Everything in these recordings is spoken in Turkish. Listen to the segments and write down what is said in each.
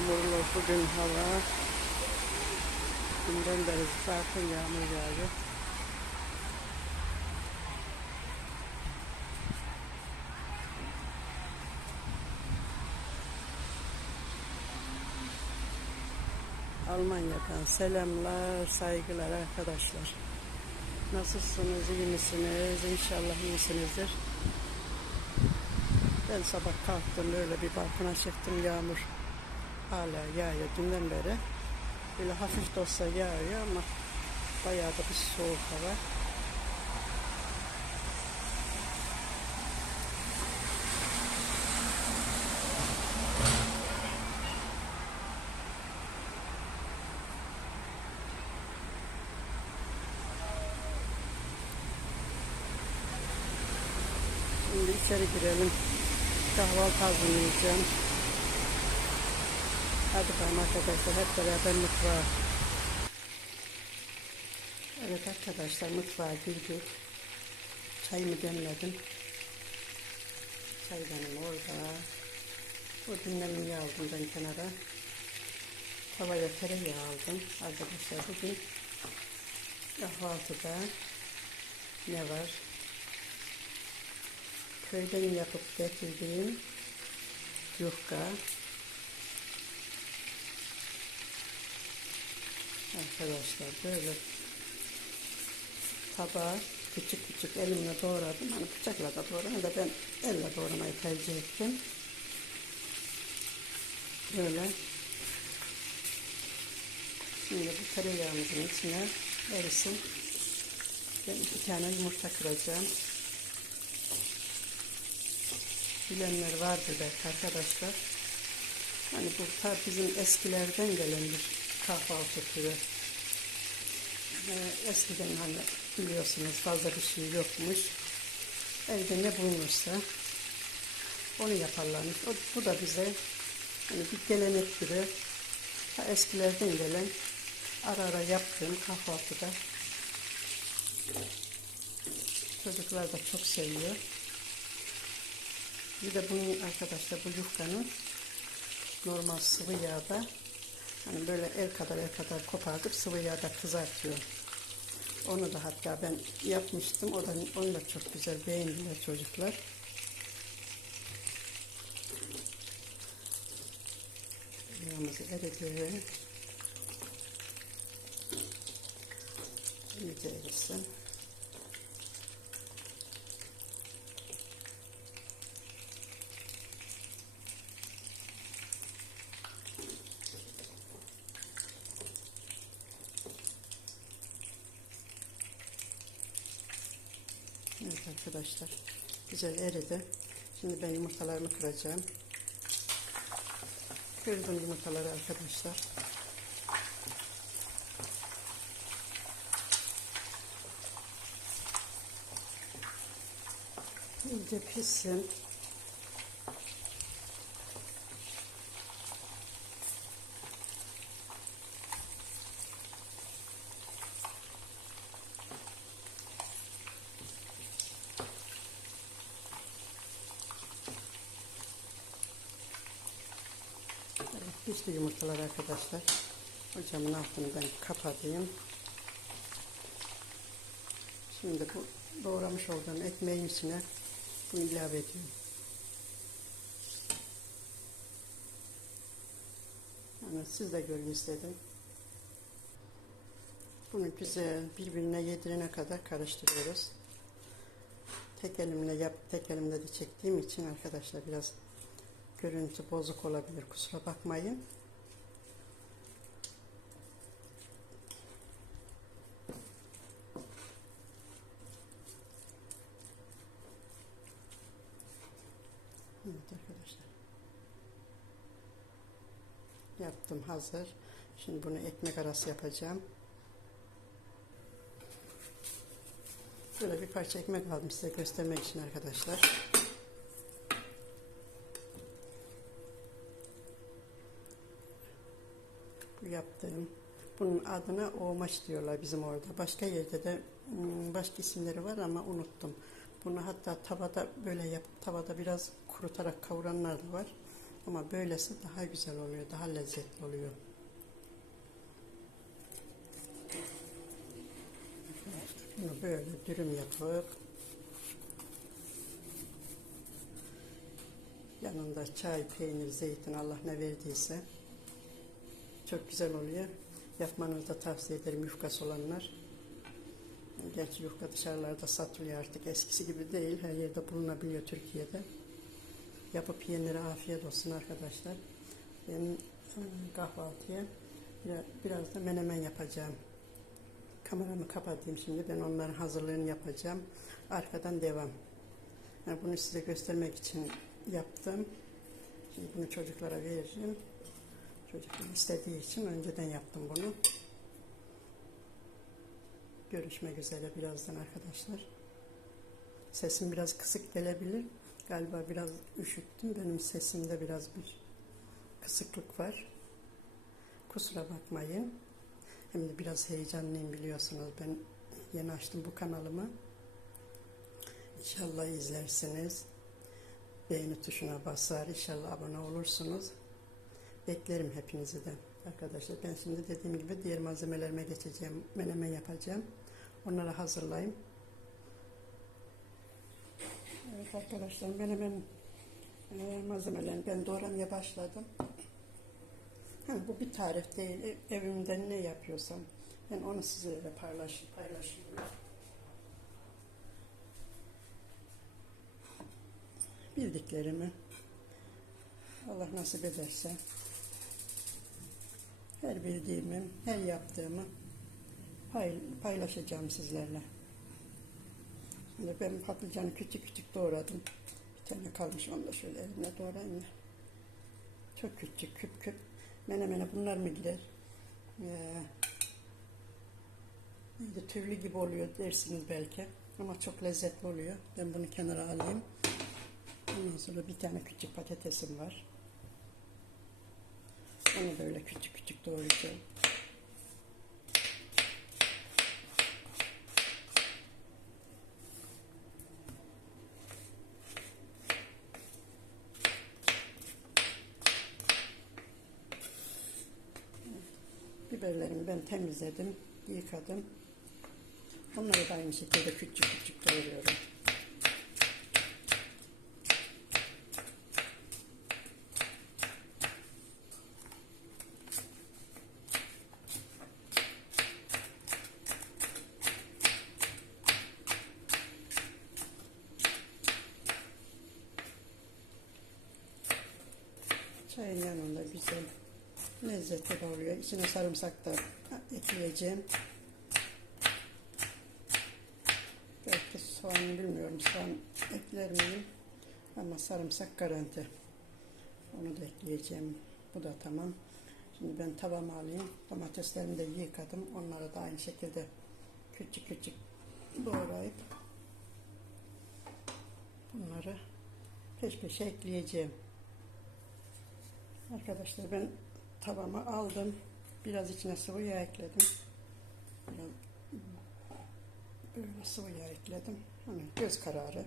Yağmurlu bugün hava. Günden beri zaten yağmur yağıyor. Almanya'dan selamlar, saygılar arkadaşlar. Nasılsınız, iyi misiniz? İnşallah iyisinizdir. Ben sabah kalktım böyle bir balkona çıktım yağmur hala yağıyor dünden beri. Böyle hafif de olsa yağıyor ama bayağı da bir soğuk hava. Şimdi içeri girelim. Kahvaltı hazırlayacağım. Hadi bakalım arkadaşlar hep beraber mutfağa. Evet arkadaşlar mutfağa girdik. Çayımı demledim. Çay benim orada. Bu dinlenmeyi aldım ben kenara. Tavaya tereyağı aldım. Arkadaşlar bugün kahvaltıda ne var? Köyden yapıp getirdiğim yufka, Arkadaşlar böyle tabağa küçük küçük elimle doğradım. Hani bıçakla da doğradım da ben elle doğramayı tercih ettim. Böyle. Şimdi bu tereyağımızın içine erisin. Ben iki tane yumurta kıracağım. Bilenler vardır belki arkadaşlar. Hani bu ta bizim eskilerden gelen bir kahvaltı türü. Ee, eskiden hani biliyorsunuz fazla bir şey yokmuş. Evde ne bulunursa onu yaparlarmış. O, bu da bize hani bir gelenek türü. Ta eskilerden gelen ara ara yaptığım kahvaltıda. Çocuklar da çok seviyor. Bir de bunun arkadaşlar bu yufkanın normal sıvı yağda hani böyle el kadar el kadar kopartıp sıvı yağda kızartıyor. Onu da hatta ben yapmıştım. O da onu da çok güzel beğendiler çocuklar. Yağımızı eridi. İyice erisin. Evet arkadaşlar. Güzel eridi. Şimdi ben yumurtalarımı kıracağım. Kırdım yumurtaları arkadaşlar. İyice pişsin. Evet, pişti yumurtalar arkadaşlar. Ocağımın altını ben kapatayım. Şimdi bu doğramış olduğum ekmeğin içine bunu ilave ediyorum. Yani siz de görün istedim. Bunu güzel birbirine yedirene kadar karıştırıyoruz. Tek elimle yap, tek elimle de çektiğim için arkadaşlar biraz görüntü bozuk olabilir. Kusura bakmayın. Evet arkadaşlar. Yaptım hazır. Şimdi bunu ekmek arası yapacağım. Böyle bir parça ekmek aldım size göstermek için arkadaşlar. Bu yaptığım. Bunun adına oğmaç diyorlar bizim orada. Başka yerde de hmm, başka isimleri var ama unuttum. Bunu hatta tavada böyle yapıp tavada biraz kurutarak kavuranlar da var. Ama böylesi daha güzel oluyor, daha lezzetli oluyor. Bunu böyle dürüm yapıp yanında çay, peynir, zeytin Allah ne verdiyse çok güzel oluyor. Yapmanızı da tavsiye ederim yufkası olanlar. Gerçi yufka dışarılarda satılıyor artık eskisi gibi değil. Her yerde bulunabiliyor Türkiye'de. Yapıp yiyenlere afiyet olsun arkadaşlar. Ben e, kahvaltıya biraz, da menemen yapacağım. Kameramı kapatayım şimdi. Ben onların hazırlığını yapacağım. Arkadan devam. Yani bunu size göstermek için yaptım. Şimdi bunu çocuklara vereceğim. Çocuklar istediği için önceden yaptım bunu. Görüşmek üzere birazdan arkadaşlar. Sesim biraz kısık gelebilir. Galiba biraz üşüttüm. Benim sesimde biraz bir kısıklık var. Kusura bakmayın. Hem de biraz heyecanlıyım biliyorsunuz. Ben yeni açtım bu kanalımı. İnşallah izlersiniz. Beğeni tuşuna basar. İnşallah abone olursunuz. Beklerim hepinizi de. Arkadaşlar ben şimdi dediğim gibi diğer malzemelerime geçeceğim. Menemen yapacağım. Onları hazırlayayım. Evet arkadaşlar menemen e, malzemelerini ben doğramaya başladım. Ha, bu bir tarif değil. Ev- Evimde ne yapıyorsam ben onu sizlerle paylaş, paylaşıyorum. Bildiklerimi Allah nasip ederse her bildiğimi, her yaptığımı pay, paylaşacağım sizlerle. Şimdi ben patlıcanı küçük küçük doğradım. Bir tane kalmış onu da şöyle elimle doğrayayım da. Çok küçük küp küp. Menemene bunlar mı gider? Ee, tüylü gibi oluyor dersiniz belki. Ama çok lezzetli oluyor. Ben bunu kenara alayım. Ondan sonra bir tane küçük patatesim var. Onu böyle küçük küçük doğrayacağım. Biberlerimi ben temizledim, yıkadım. Onları da aynı şekilde küçük küçük doğruyorum. Çayın yanında güzel lezzetli oluyor. İçine sarımsak da ekleyeceğim. Belki soğan bilmiyorum soğan ekler miyim? Ama sarımsak garanti. Onu da ekleyeceğim. Bu da tamam. Şimdi ben tavamı alayım. Domateslerimi de yıkadım. Onları da aynı şekilde küçük küçük doğrayıp bunları peş peşe ekleyeceğim. Arkadaşlar ben tavama aldım. Biraz içine sıvı yağ ekledim. Biraz böyle sıvı yağ ekledim. Hani göz kararı.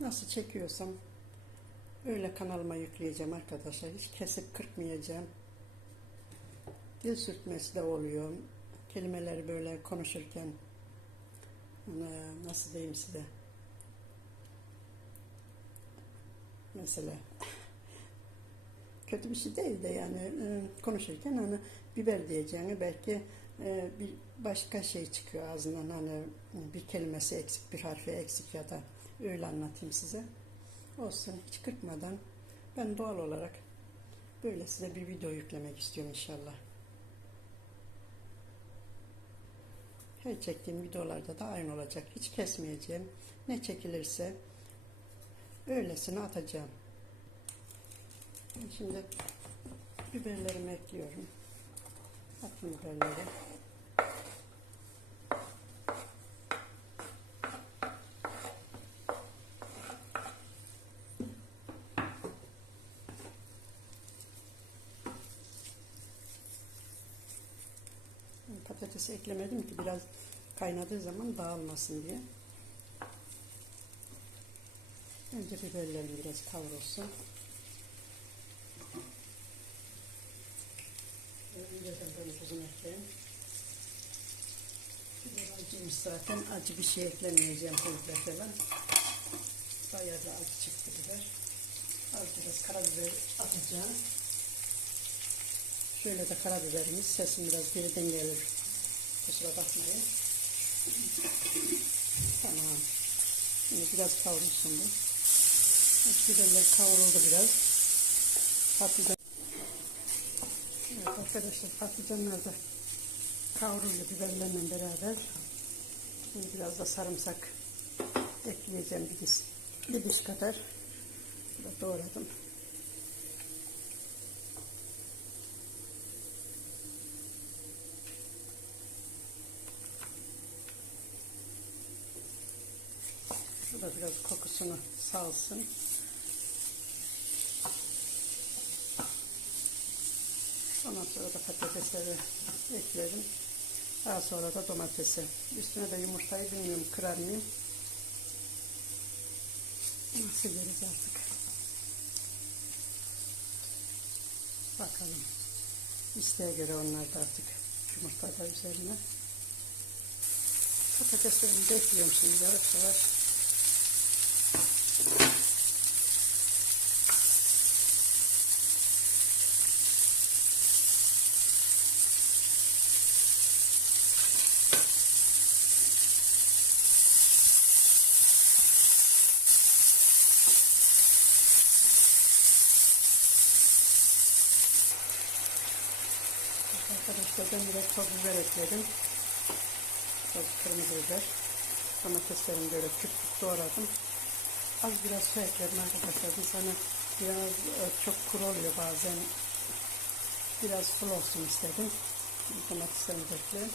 Nasıl çekiyorsam öyle kanalıma yükleyeceğim arkadaşlar. Hiç kesip kırpmayacağım. Dil sürtmesi de oluyor. Kelimeleri böyle konuşurken nasıl diyeyim size? Mesela kötü bir şey değil de yani e, konuşurken hani biber diyeceğini belki e, bir başka şey çıkıyor ağzından. Hani bir kelimesi eksik bir harfi eksik ya da öyle anlatayım size. Olsun hiç kırpmadan. Ben doğal olarak böyle size bir video yüklemek istiyorum inşallah. Her çektiğim videolarda da aynı olacak. Hiç kesmeyeceğim. Ne çekilirse öylesine atacağım. Şimdi biberlerimi ekliyorum. Attım biberleri. Patatesi eklemedim ki biraz kaynadığı zaman dağılmasın diye. Önce biberlerim biraz kavrulsun. Önceden böyle uzun ekleyin. Biraz acıymış zaten. Acı bir şey eklemeyeceğim komple falan. Bayağı da acı çıktı biber. Az biraz karabiber atacağım. Şöyle de karabiberimiz. Sesim biraz geriden gelir. Kusura bakmayın. Tamam. Şimdi biraz kavrulsun bu. Biberler kavruldu biraz. Patlıcan. Evet arkadaşlar patlıcanlar da kavruldu biberlerle beraber. Şimdi biraz da sarımsak ekleyeceğim bir diş, bir diş kadar. Şöyle doğradım. Da biraz kokusunu salsın. Ondan sonra da patatesleri eklerim. Daha sonra da domatesi. Üstüne de yumurtayı bilmiyorum kırar mıyım. Nasıl yeriz artık. Bakalım. İsteğe göre onlar da artık yumurta da üzerine. Patateslerimi bekliyorum şimdi yavaş yavaş. Ben biraz toz biber ekledim. Toz kırmızı biber. Domateslerimi böyle küp küp doğradım. Az biraz su ekledim arkadaşlar. Hani biraz e, çok kuru oluyor bazen. Biraz sulu olsun istedim. Domateslerimi de ekleyeyim.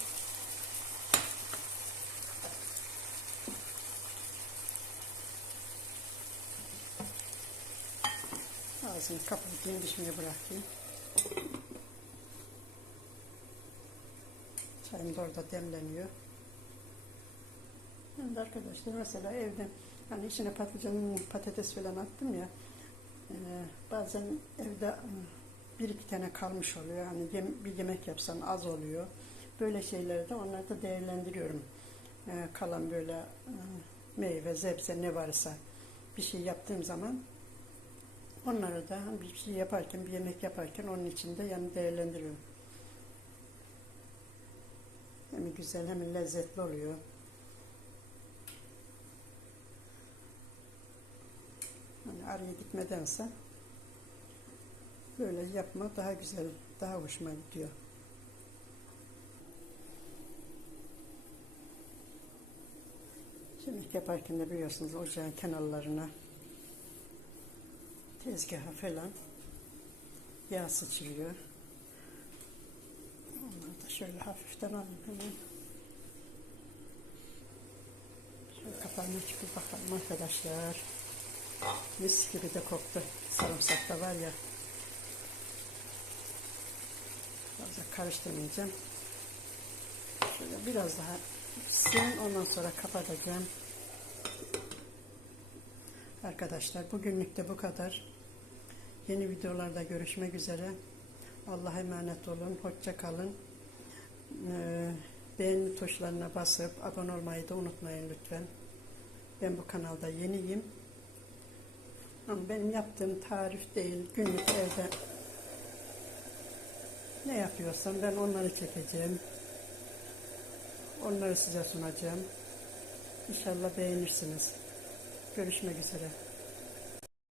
Ağzını kapatayım, dişmeye bırakayım. Çayım da orada demleniyor. Şimdi arkadaşlar mesela evde hani içine patlıcan, patates falan attım ya. e, bazen evde e, bir iki tane kalmış oluyor. Hani yem- bir yemek yapsan az oluyor. Böyle şeyleri de onları da değerlendiriyorum. E, kalan böyle e, meyve, zebze ne varsa bir şey yaptığım zaman onları da bir şey yaparken, bir yemek yaparken onun içinde yani değerlendiriyorum. Hem güzel hem lezzetli oluyor. Hani araya gitmedense böyle yapma daha güzel, daha hoşuma gidiyor. Yemek yaparken de biliyorsunuz ocağın kenarlarına tezgaha falan yağ sıçrıyor. Şöyle hafiften alayım hemen. Şöyle kapağını bir bakalım arkadaşlar. Mis gibi de koktu. Sarımsak da var ya. Fazla karıştırmayacağım. Şöyle biraz daha pişsin. Ondan sonra kapatacağım. Arkadaşlar bugünlük de bu kadar. Yeni videolarda görüşmek üzere. Allah'a emanet olun. Hoşça kalın. Ee, beğeni tuşlarına basıp abone olmayı da unutmayın lütfen. Ben bu kanalda yeniyim. Ama benim yaptığım tarif değil. Günlük evde ne yapıyorsam ben onları çekeceğim. Onları size sunacağım. İnşallah beğenirsiniz. Görüşmek üzere.